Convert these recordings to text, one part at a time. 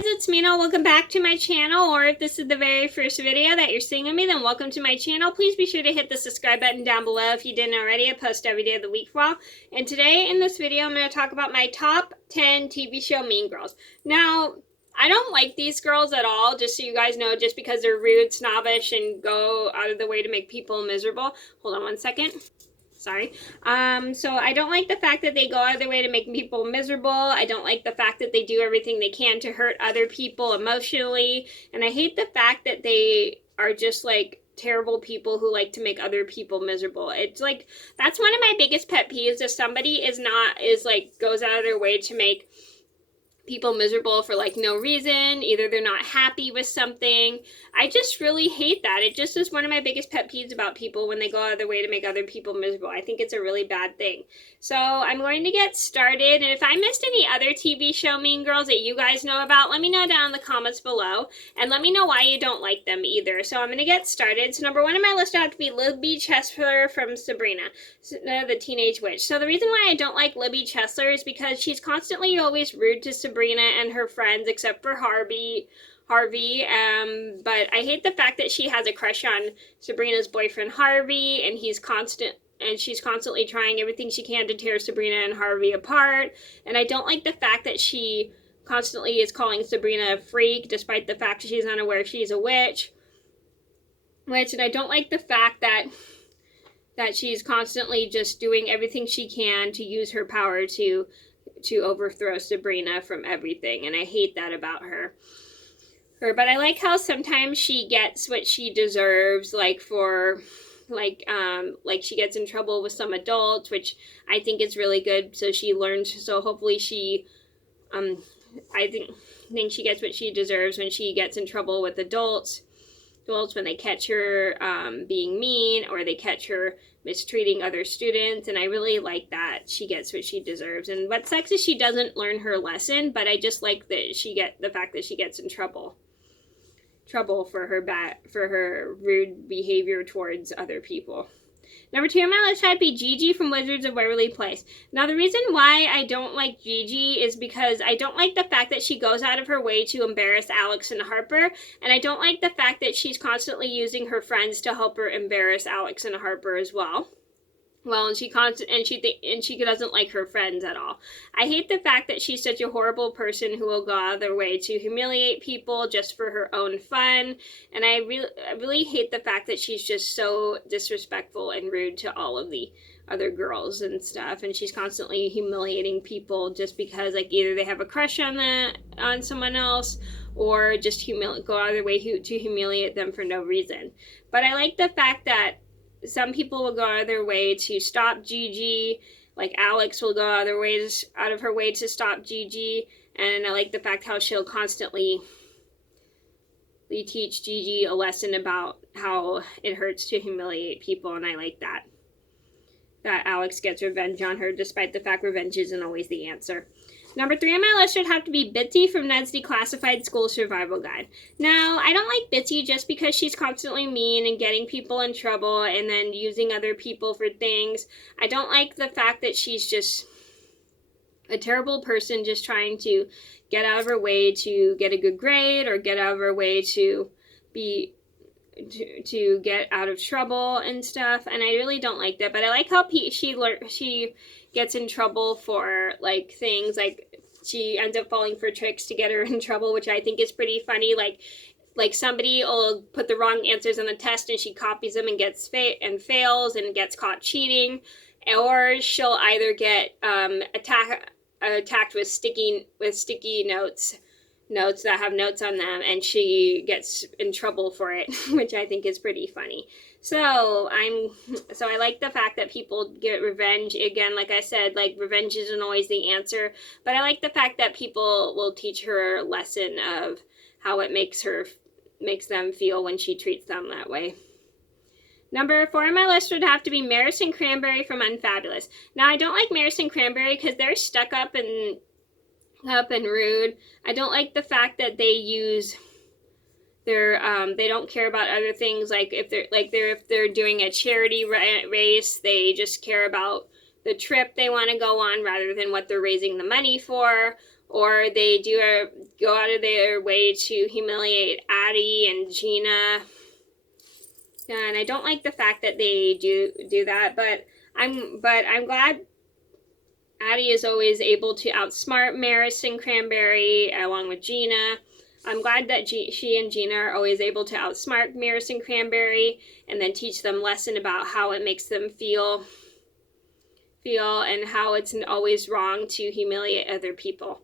guys, it's Mena. Welcome back to my channel, or if this is the very first video that you're seeing of me, then welcome to my channel. Please be sure to hit the subscribe button down below if you didn't already. I post every day of the week for all. And today in this video, I'm going to talk about my top 10 TV show Mean Girls. Now, I don't like these girls at all, just so you guys know, just because they're rude, snobbish, and go out of the way to make people miserable. Hold on one second. Sorry. So I don't like the fact that they go out of their way to make people miserable. I don't like the fact that they do everything they can to hurt other people emotionally. And I hate the fact that they are just like terrible people who like to make other people miserable. It's like, that's one of my biggest pet peeves. If somebody goes out of their way to make people miserable for like no reason, either they're not happy with something. I just really hate that. It just is one of my biggest pet peeves about people when they go out of their way to make other people miserable. I think it's a really bad thing. So I'm going to get started, and if I missed any other TV show Mean Girls that you guys know about, let me know down in the comments below, and let me know why you don't like them either. So I'm going to get started. So number one on my list would have to be Libby Chesler from Sabrina, the Teenage Witch. So the reason why I don't like Libby Chesler is because she's constantly always rude to Sabrina and her friends, except for Harvey. But I hate the fact that she has a crush on Sabrina's boyfriend Harvey, and she's constantly trying everything she can to tear Sabrina and Harvey apart. And I don't like the fact that she constantly is calling Sabrina a freak, despite the fact that she's unaware she's a witch. And I don't like the fact that she's constantly just doing everything she can to use her power to overthrow Sabrina from everything, and I hate that about her. But I like how sometimes she gets what she deserves, like she gets in trouble with some adults, which I think is really good. So she learns. So hopefully I think she gets what she deserves when she gets in trouble with adults when they catch her being mean, or they catch her mistreating other students. And I really like that she gets what she deserves. And what sucks is she doesn't learn her lesson, but I just like that the fact that she gets in trouble for her rude behavior towards other people. Number two on my list would be Gigi from Wizards of Waverly Place. Now, the reason why I don't like Gigi is because I don't like the fact that she goes out of her way to embarrass Alex and Harper, and I don't like the fact that she's constantly using her friends to help her embarrass Alex and Harper as well. And she doesn't like her friends at all. I hate the fact that she's such a horrible person who will go out of their way to humiliate people just for her own fun. And I really hate the fact that she's just so disrespectful and rude to all of the other girls and stuff. And she's constantly humiliating people just because, like, either they have a crush on someone else, or just go out of their way to humiliate them for no reason. But I like the fact that some people will go out of their way to stop Gigi, like Alex will go out of her way to stop Gigi, and I like the fact how she'll constantly teach Gigi a lesson about how it hurts to humiliate people, and I like that Alex gets revenge on her, despite the fact revenge isn't always the answer. Number three on my list should have to be Bitsy from Ned's Declassified School Survival Guide. Now, I don't like Bitsy just because she's constantly mean and getting people in trouble and then using other people for things. I don't like the fact that she's just a terrible person just trying to get out of her way to get a good grade, or get out of her way to get out of trouble and stuff, and I really don't like that. But I like how she gets in trouble for like things, like she ends up falling for tricks to get her in trouble, which I think is pretty funny. Like somebody will put the wrong answers on the test and she copies them and fails and gets caught cheating, or she'll either get attacked with sticky notes that have notes on them, and she gets in trouble for it, which I think is pretty funny. So I like the fact that people get revenge. Again, like I said, like, revenge isn't always the answer, but I like the fact that people will teach her a lesson of how it makes them feel when she treats them that way. Number four on my list would have to be Maris and Cranberry from Unfabulous. Now, I don't like Maris and Cranberry because they're stuck up and rude. I don't like the fact that they don't care about other things, like if they're doing a charity race, they just care about the trip they want to go on rather than what they're raising the money for. or they go out of their way to humiliate Addie and Gina. And I don't like the fact that they do that, but I'm glad Addie is always able to outsmart Maris and Cranberry along with Gina. I'm glad that she and Gina are always able to outsmart Maris and Cranberry and then teach them lesson about how it makes them feel and how it's always wrong to humiliate other people.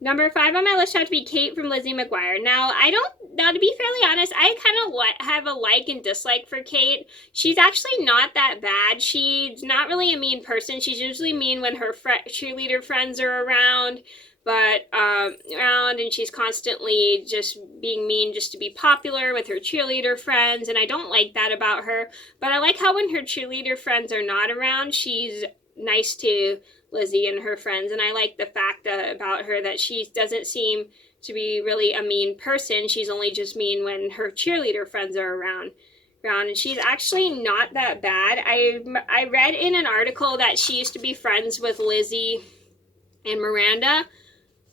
Number 5 on my list had to be Kate from Lizzie McGuire. Now, to be fairly honest, I kind of have a like and dislike for Kate. She's actually not that bad. She's not really a mean person. She's usually mean when her cheerleader friends are around, and she's constantly just being mean just to be popular with her cheerleader friends, and I don't like that about her. But I like how when her cheerleader friends are not around, she's nice to Lizzie and her friends, and I like the fact about her that she doesn't seem to be really a mean person. She's only just mean when her cheerleader friends are around, and she's actually not that bad. I read in an article that she used to be friends with Lizzie and Miranda,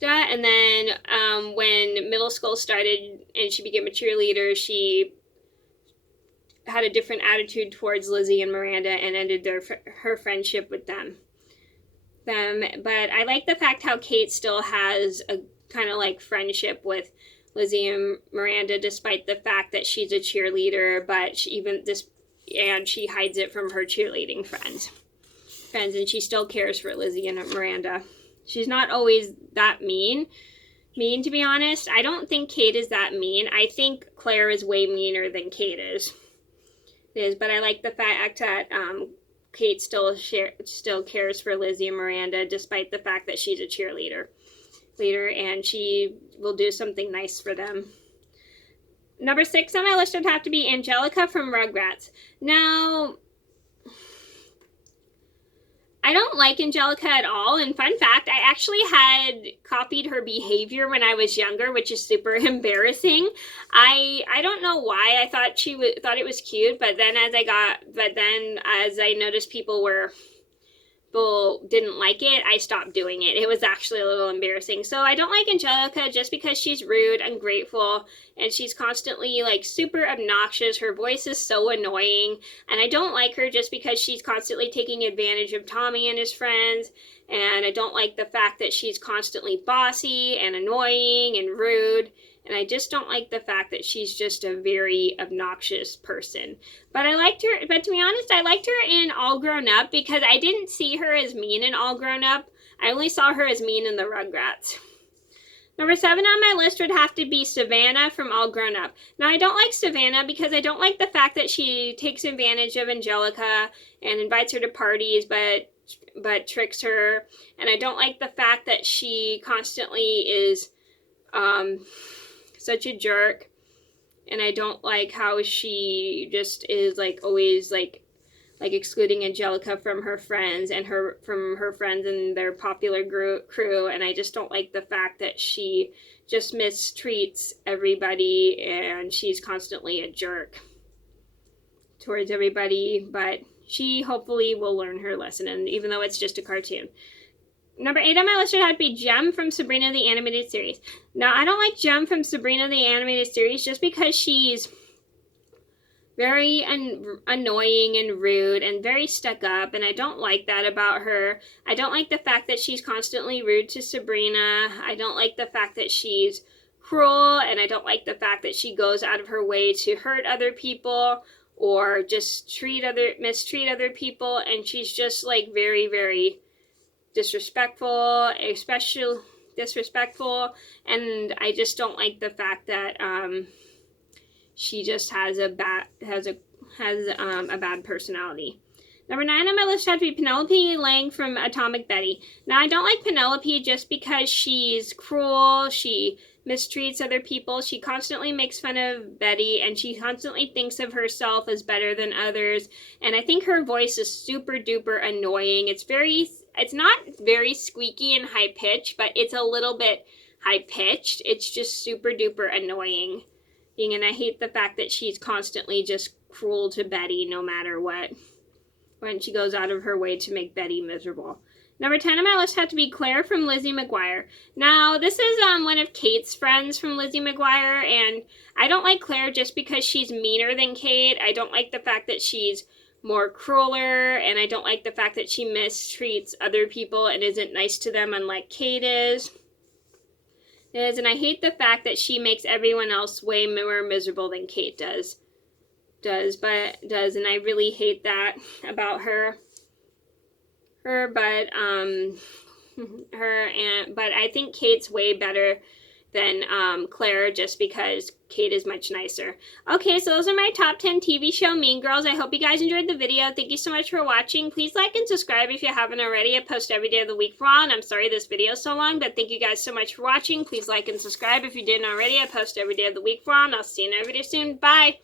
and then when middle school started and she became a cheerleader, she had a different attitude towards Lizzie and Miranda and ended her friendship with them. But I like the fact how Kate still has a kind of like friendship with Lizzie and Miranda, despite the fact that she's a cheerleader, but she hides it from her cheerleading friends, and she still cares for Lizzie and Miranda. She's not always that mean, to be honest. I don't think Kate is that mean. I think Claire is way meaner than Kate is. But I like the fact that Kate still cares for Lizzie and Miranda, despite the fact that she's a cheerleader, and she will do something nice for them. Number 6 on my list would have to be Angelica from Rugrats. Now, I don't like Angelica at all, and fun fact, I actually had copied her behavior when I was younger, which is super embarrassing. I don't know why. I thought thought it was cute, but then as I noticed people didn't like it, I stopped doing it. It was actually a little embarrassing. So I don't like Angelica just because she's rude, ungrateful, and she's constantly like super obnoxious. Her voice is so annoying, and I don't like her just because she's constantly taking advantage of Tommy and his friends, and I don't like the fact that she's constantly bossy and annoying and rude. And I just don't like the fact that she's just a very obnoxious person. But I liked her, but to be honest, I liked her in All Grown Up because I didn't see her as mean in All Grown Up. I only saw her as mean in the Rugrats. Number 7 on my list would have to be Savannah from All Grown Up. Now, I don't like Savannah because I don't like the fact that she takes advantage of Angelica and invites her to parties, but tricks her. And I don't like the fact that she constantly is such a jerk, and I don't like how she just is like always like excluding Angelica from her friends and their popular crew, and I just don't like the fact that she just mistreats everybody and she's constantly a jerk towards everybody, but she hopefully will learn her lesson, and even though it's just a cartoon. Number 8 on my list would have to be Jem from Sabrina the Animated Series. Now, I don't like Jem from Sabrina the Animated Series just because she's very annoying and rude and very stuck up, and I don't like that about her. I don't like the fact that she's constantly rude to Sabrina. I don't like the fact that she's cruel, and I don't like the fact that she goes out of her way to hurt other people or just mistreat other people, and she's just like very, very disrespectful, and I just don't like the fact that she just has a bad personality. Number 9 on my list had to be Penelope Lang from Atomic Betty. Now, I don't like Penelope just because she's cruel, she mistreats other people, she constantly makes fun of Betty, and she constantly thinks of herself as better than others, and I think her voice is super duper annoying. It's not very squeaky and high pitched, but it's a little bit high pitched. It's just super duper annoying. And I hate the fact that she's constantly just cruel to Betty no matter what, when she goes out of her way to make Betty miserable. Number 10 on my list had to be Claire from Lizzie McGuire. Now, this is one of Kate's friends from Lizzie McGuire, and I don't like Claire just because she's meaner than Kate. I don't like the fact that she's more crueler, and I don't like the fact that she mistreats other people and isn't nice to them unlike Kate is. And I hate the fact that she makes everyone else way more miserable than Kate does, and I really hate that about her. But I think Kate's way better than Claire just because Kate is much nicer. Okay, so those are my top 10 TV show Mean Girls. I hope you guys enjoyed the video. Thank you so much for watching. Please like and subscribe if you haven't already. I post every day of the week for all, and I'm sorry this video is so long, but thank you guys so much for watching. Please like and subscribe if you didn't already. I post every day of the week for all, and I'll see you in another video soon. Bye!